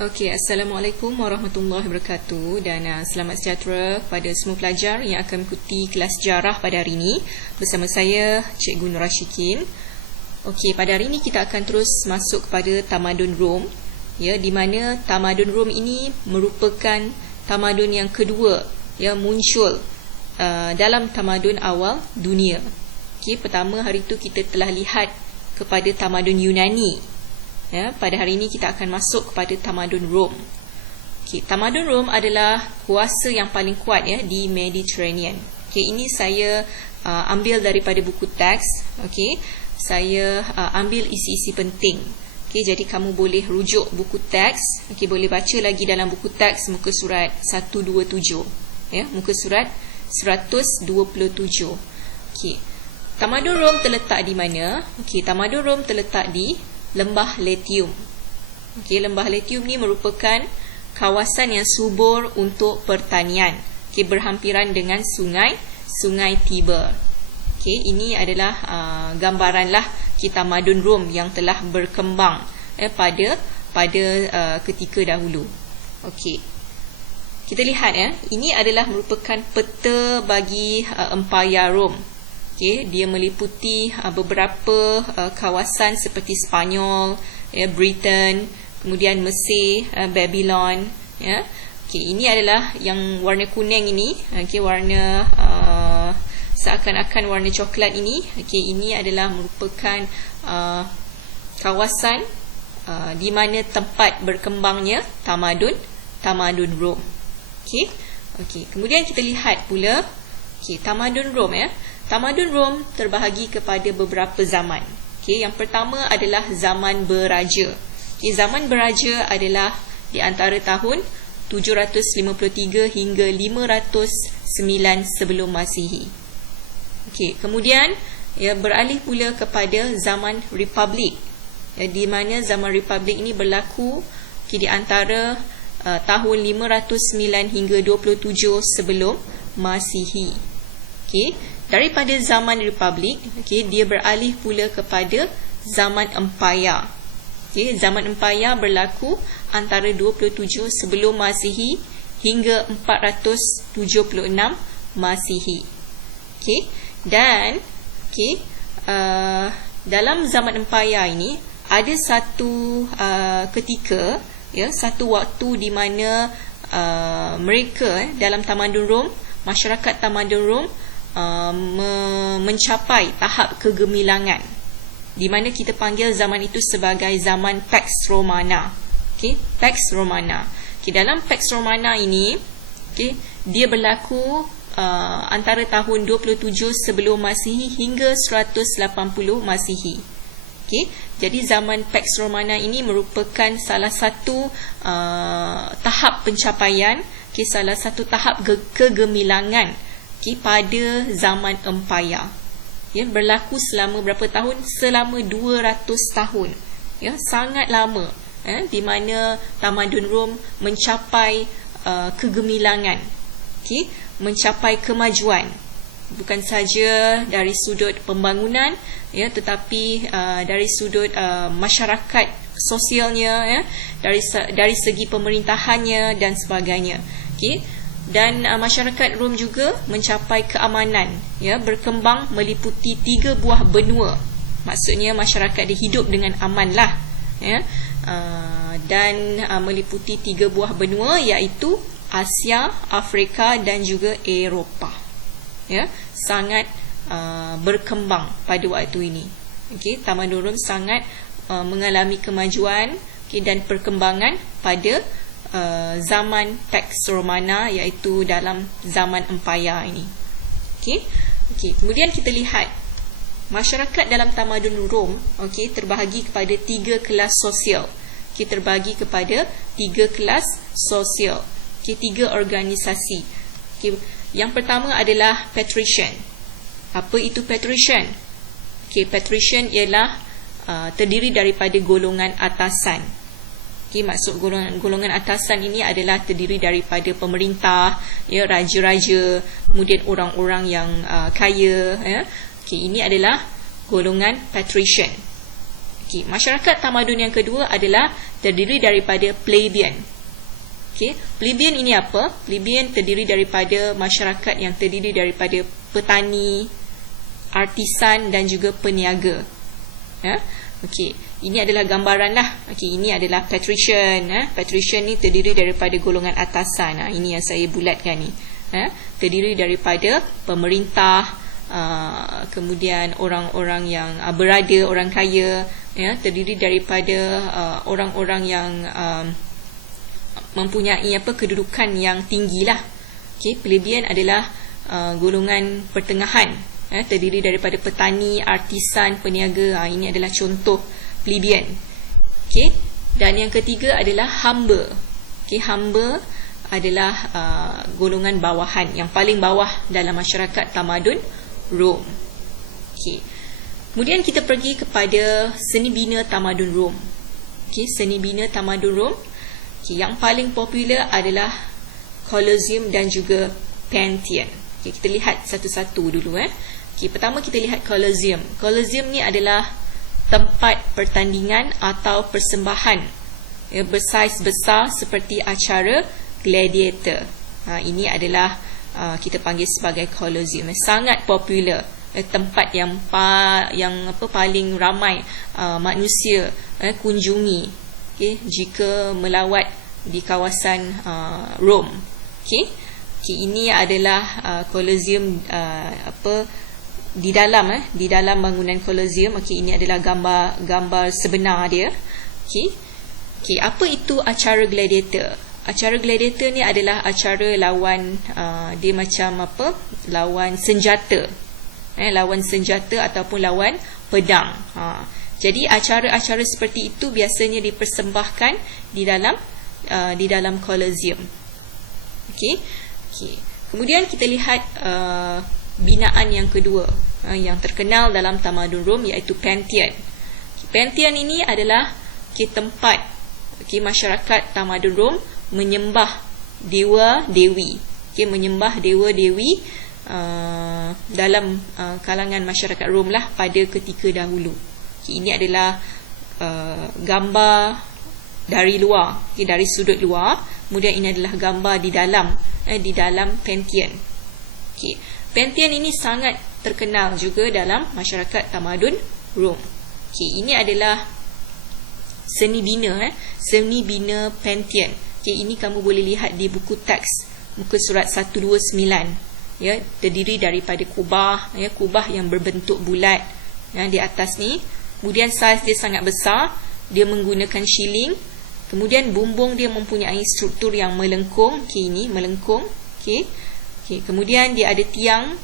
Okey, Assalamualaikum warahmatullahi wabarakatuh dan selamat sejahtera kepada semua pelajar yang akan mengikuti kelas sejarah pada hari ini bersama saya Cikgu Nur Ashikin. Okey, pada hari ini kita akan terus masuk kepada tamadun Rom, ya, di mana tamadun Rom ini merupakan tamadun yang kedua yang muncul dalam tamadun awal dunia. Okey, pertama hari itu kita telah lihat kepada tamadun Yunani. Ya, pada hari ini kita akan masuk kepada tamadun Rom. Okay, tamadun Rom adalah kuasa yang paling kuat, ya, di Mediterranean. Okay, ini saya ambil daripada buku teks. Okay, saya ambil isi-isi penting. Okay, jadi kamu boleh rujuk buku teks. Okay, boleh baca lagi dalam buku teks muka surat 127. Ya, muka surat 127. Okay, tamadun Rom terletak di mana? Okay, tamadun Rom terletak di Lembah Latium. Okey, Lembah Latium ni merupakan kawasan yang subur untuk pertanian. Okey, berhampiran dengan Sungai Tiber. Okey, ini adalah gambaranlah tamadun Rom yang telah berkembang pada ketika dahulu. Okey. Kita lihat, ini adalah merupakan peta bagi Empayar Rom. Okay, dia meliputi beberapa kawasan seperti Spanyol, Britain, kemudian Mesir, Babylon. Ya. Okay, ini adalah yang warna kuning ini. Okay, warna seakan-akan warna coklat ini. Okay, ini adalah merupakan kawasan di mana tempat berkembangnya tamadun Rom. Okay. Okay, kemudian kita lihat pula tamadun Rom, ya. Tamadun Rom terbahagi kepada beberapa zaman. Okey, yang pertama adalah zaman beraja. Okey, zaman beraja adalah di antara tahun 753 hingga 509 sebelum Masihi. Okey, kemudian beralih pula kepada zaman Republik. Di mana zaman Republik ini berlaku di antara tahun 509 hingga 27 sebelum Masihi. Okey, daripada zaman Republik, dia beralih pula kepada zaman Empayar. Zaman Empayar berlaku antara 27 sebelum Masihi hingga 476 Masihi. Dan dalam zaman Empayar ini ada satu ketika, satu waktu di mana mereka dalam tamadun Rom, masyarakat tamadun Rom mencapai tahap kegemilangan, di mana kita panggil zaman itu sebagai zaman Pax Romana. Pax Romana. Dalam Pax Romana ini, dia berlaku antara tahun 27 sebelum Masihi hingga 180 Masihi. Jadi zaman Pax Romana ini merupakan salah satu tahap pencapaian, salah satu tahap kegemilangan pada zaman Empayar. Berlaku selama berapa tahun? Selama 200 tahun. Sangat lama, di mana tamadun Rom mencapai kegemilangan, mencapai kemajuan, bukan saja dari sudut pembangunan, tetapi dari sudut masyarakat sosialnya, dari segi pemerintahannya dan sebagainya. Dan masyarakat Rom juga mencapai keamanan, berkembang meliputi 3 buah benua. Maksudnya masyarakat dia hidup dengan amanlah, dan meliputi 3 buah benua, iaitu Asia, Afrika dan juga Eropah. Sangat berkembang pada waktu ini. Tamadun Rom sangat mengalami kemajuan dan perkembangan pada zaman Pax Romana, iaitu dalam zaman Empayar ini. Kemudian kita lihat masyarakat dalam tamadun Rom, terbahagi kepada 3 kelas sosial. Terbahagi kepada 3 kelas sosial, 3 organisasi. Yang pertama adalah patrician. Apa itu patrician? Patrician ialah terdiri daripada golongan atasan. Maksud golongan atasan ini adalah terdiri daripada pemerintah, raja-raja, kemudian orang-orang yang kaya. Ini adalah golongan patrician. Okey, masyarakat tamadun yang kedua adalah terdiri daripada plebeian. Okey, plebeian ini apa? Plebeian terdiri daripada masyarakat yang terdiri daripada petani, artisan dan juga peniaga. Ya. Okey, ini adalah gambaran lah. Okey, ini adalah patrician. Patrician ni terdiri daripada golongan atasan. Ini yang saya bulatkan ni. Terdiri daripada pemerintah, kemudian orang-orang yang berada, orang kaya, ya, terdiri daripada orang-orang yang mempunyai kedudukan yang tinggi lah. Okey, plebeian adalah golongan pertengahan, terdiri daripada petani, artisan, peniaga. Ini adalah contoh plebeian. Okey, dan yang ketiga adalah hamba. Okey, hamba adalah golongan bawahan, yang paling bawah dalam masyarakat tamadun Rom. Okey. Kemudian kita pergi kepada seni bina tamadun Rom. Okey, seni bina tamadun Rom. Okey, yang paling popular adalah Colosseum dan juga Pantheon. Okey, kita lihat satu-satu dulu. Okey, pertama kita lihat Colosseum. Colosseum ni adalah tempat pertandingan atau persembahan, ya, bersaiz besar seperti acara gladiator. Ini adalah kita panggil sebagai Colosseum. Sangat popular, tempat yang paling ramai manusia kunjungi, jika melawat di kawasan Rom. Ini adalah Colosseum, di dalam bangunan Colosseum. Ini adalah gambar sebenar dia. Apa itu acara gladiator? Acara gladiator ni adalah acara lawan, dia macam lawan senjata, lawan senjata ataupun lawan pedang. Jadi acara-acara seperti itu biasanya dipersembahkan di dalam Colosseum. Okey. Kemudian kita lihat binaan yang kedua yang terkenal dalam tamadun Rom, iaitu Pantheon. Pantheon ini adalah tempat masyarakat tamadun Rom menyembah dewa-dewi. Menyembah dewa-dewi dalam kalangan masyarakat Rom lah pada ketika dahulu. Ini adalah gambar dari luar, dari sudut luar. Kemudian ini adalah gambar di dalam Pantheon. Pantheon ini sangat terkenal juga dalam masyarakat tamadun Rom. Ini adalah seni bina Pantheon. Ini kamu boleh lihat di buku teks muka surat 129, ya, terdiri daripada kubah, ya, kubah yang berbentuk bulat, ya, di atas ni. Kemudian saiz dia sangat besar, dia menggunakan shilling. Kemudian bumbung dia mempunyai struktur yang melengkung. Ini melengkung. Kemudian dia ada tiang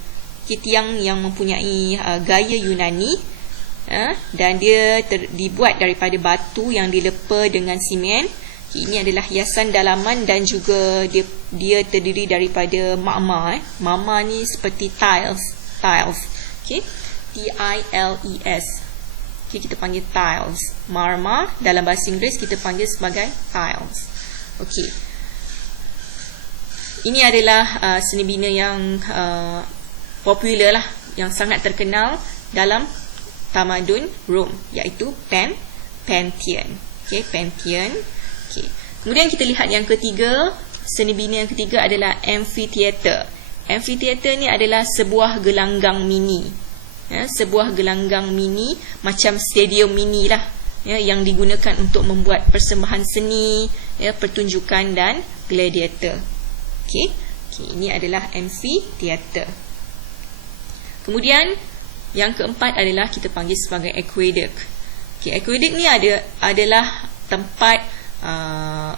yang mempunyai gaya Yunani, dan dia dibuat daripada batu yang dilepa dengan simen. Ini adalah hiasan dalaman dan juga dia terdiri daripada marmar. Marmar ni seperti tiles. T-I-L-E-S. Kita panggil tiles. Marmar dalam bahasa Inggeris kita panggil sebagai tiles. Ini adalah seni bina yang popular lah, yang sangat terkenal dalam tamadun Rom, iaitu Pantheon. Pantheon. Kemudian kita lihat yang ketiga, seni bina yang ketiga adalah amphitheater. Amphitheater ni adalah sebuah gelanggang mini. Sebuah gelanggang mini macam stadium mini lah, yang digunakan untuk membuat persembahan seni, pertunjukan dan gladiator. Ini adalah amphitheater. Kemudian yang keempat adalah kita panggil sebagai aqueduct. Aqueduct ni adalah tempat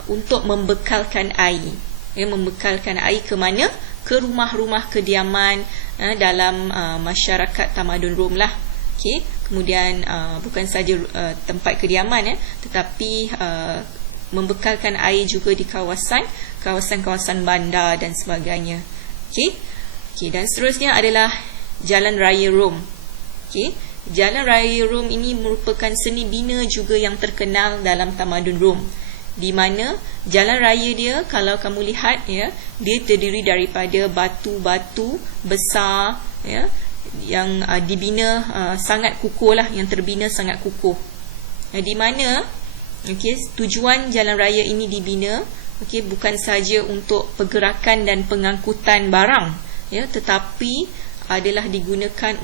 untuk membekalkan air. Membekalkan air ke mana? Ke rumah-rumah kediaman dalam masyarakat tamadun Rom lah. Kemudian bukan saja tempat kediaman, tetapi membekalkan air juga di kawasan-kawasan bandar dan sebagainya. Dan seterusnya adalah Jalan Raya Rom. Jalan Raya Rom ini merupakan seni bina juga yang terkenal dalam tamadun Rom, di mana jalan raya dia, kalau kamu lihat, ya, dia terdiri daripada batu-batu besar, ya, yang dibina sangat kukuh lah, yang terbina sangat kukuh. di mana tujuan jalan raya ini dibina bukan saja untuk pergerakan dan pengangkutan barang, tetapi adalah digunakan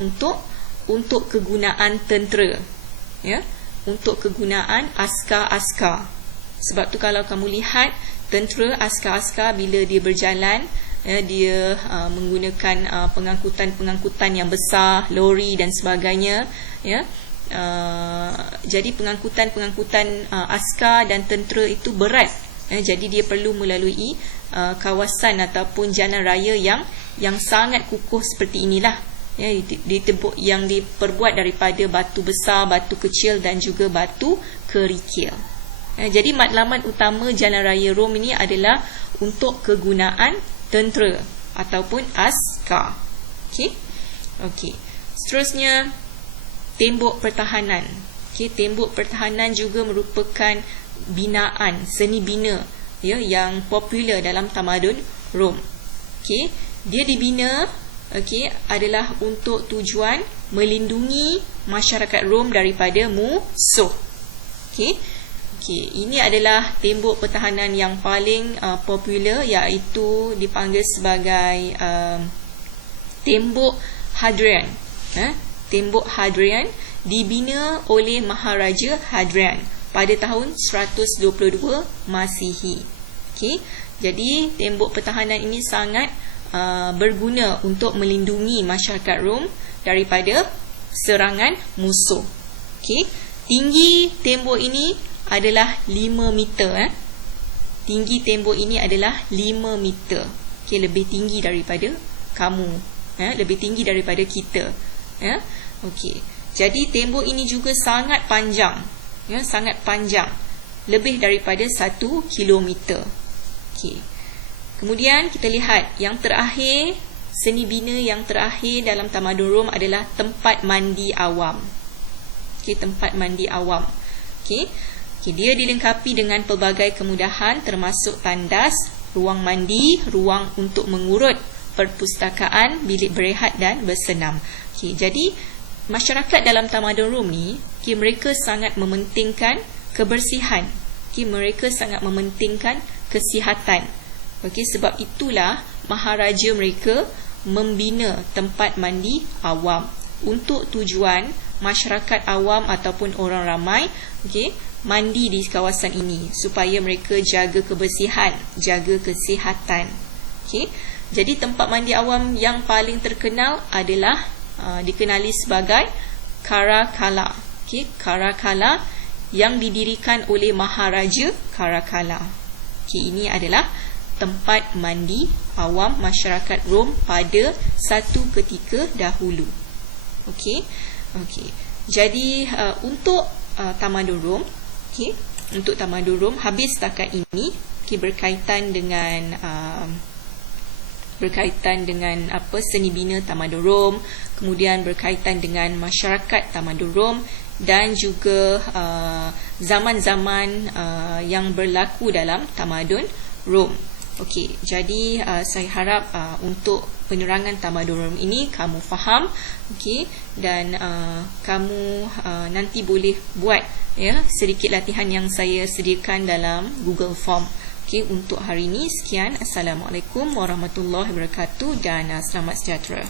untuk kegunaan tentera, untuk kegunaan askar-askar. Sebab tu kalau kamu lihat tentera, askar-askar bila dia berjalan, dia menggunakan pengangkutan-pengangkutan yang besar, lori dan sebagainya, jadi pengangkutan-pengangkutan askar dan tentera itu berat, jadi dia perlu melalui kawasan ataupun jalan raya yang sangat kukuh seperti inilah, yang diperbuat daripada batu besar, batu kecil dan juga batu kerikil. Jadi matlamat utama jalan raya Rom ini adalah untuk kegunaan tentera ataupun askar. Okey. Seterusnya, tembok pertahanan. Tembok pertahanan juga merupakan binaan, seni bina yang popular dalam tamadun Rom. Dia dibina adalah untuk tujuan melindungi masyarakat Rom daripada musuh. Ini adalah tembok pertahanan yang paling popular, iaitu dipanggil sebagai tembok Hadrian. Tembok Hadrian dibina oleh Maharaja Hadrian pada tahun 122 Masihi. Jadi tembok pertahanan ini sangat berguna untuk melindungi masyarakat Rom daripada serangan musuh. Tinggi tembok ini adalah 5 meter. Tinggi tembok ini adalah 5 meter. Lebih tinggi daripada kamu, lebih tinggi daripada kita. Jadi tembok ini juga sangat panjang, sangat panjang, lebih daripada 1 kilometer. Kemudian kita lihat yang terakhir, seni bina yang terakhir dalam tamadun Rom adalah tempat mandi awam. Tempat mandi awam. Dia dilengkapi dengan pelbagai kemudahan termasuk tandas, ruang mandi, ruang untuk mengurut, perpustakaan, bilik berehat dan bersenam. Jadi masyarakat dalam tamadun Rom ni, mereka sangat mementingkan kebersihan. Mereka sangat mementingkan kesihatan. Sebab itulah maharaja mereka membina tempat mandi awam untuk tujuan masyarakat awam ataupun orang ramai mandi di kawasan ini supaya mereka jaga kebersihan, jaga kesihatan. Jadi tempat mandi awam yang paling terkenal adalah dikenali sebagai Karakala. Karakala yang didirikan oleh Maharaja Karakala. Ini adalah tempat mandi awam masyarakat Rom pada satu ketika dahulu. Jadi untuk tamadun Rom, untuk tamadun Rom habis setakat ini. Berkaitan dengan seni bina tamadun Rom, kemudian berkaitan dengan masyarakat tamadun Rom dan juga zaman-zaman yang berlaku dalam tamadun Rom. Jadi saya harap untuk penerangan tamadun Rom ini kamu faham, dan kamu nanti boleh buat sedikit latihan yang saya sediakan dalam Google Form. Untuk hari ini sekian. Assalamualaikum warahmatullahi wabarakatuh dan selamat sejahtera.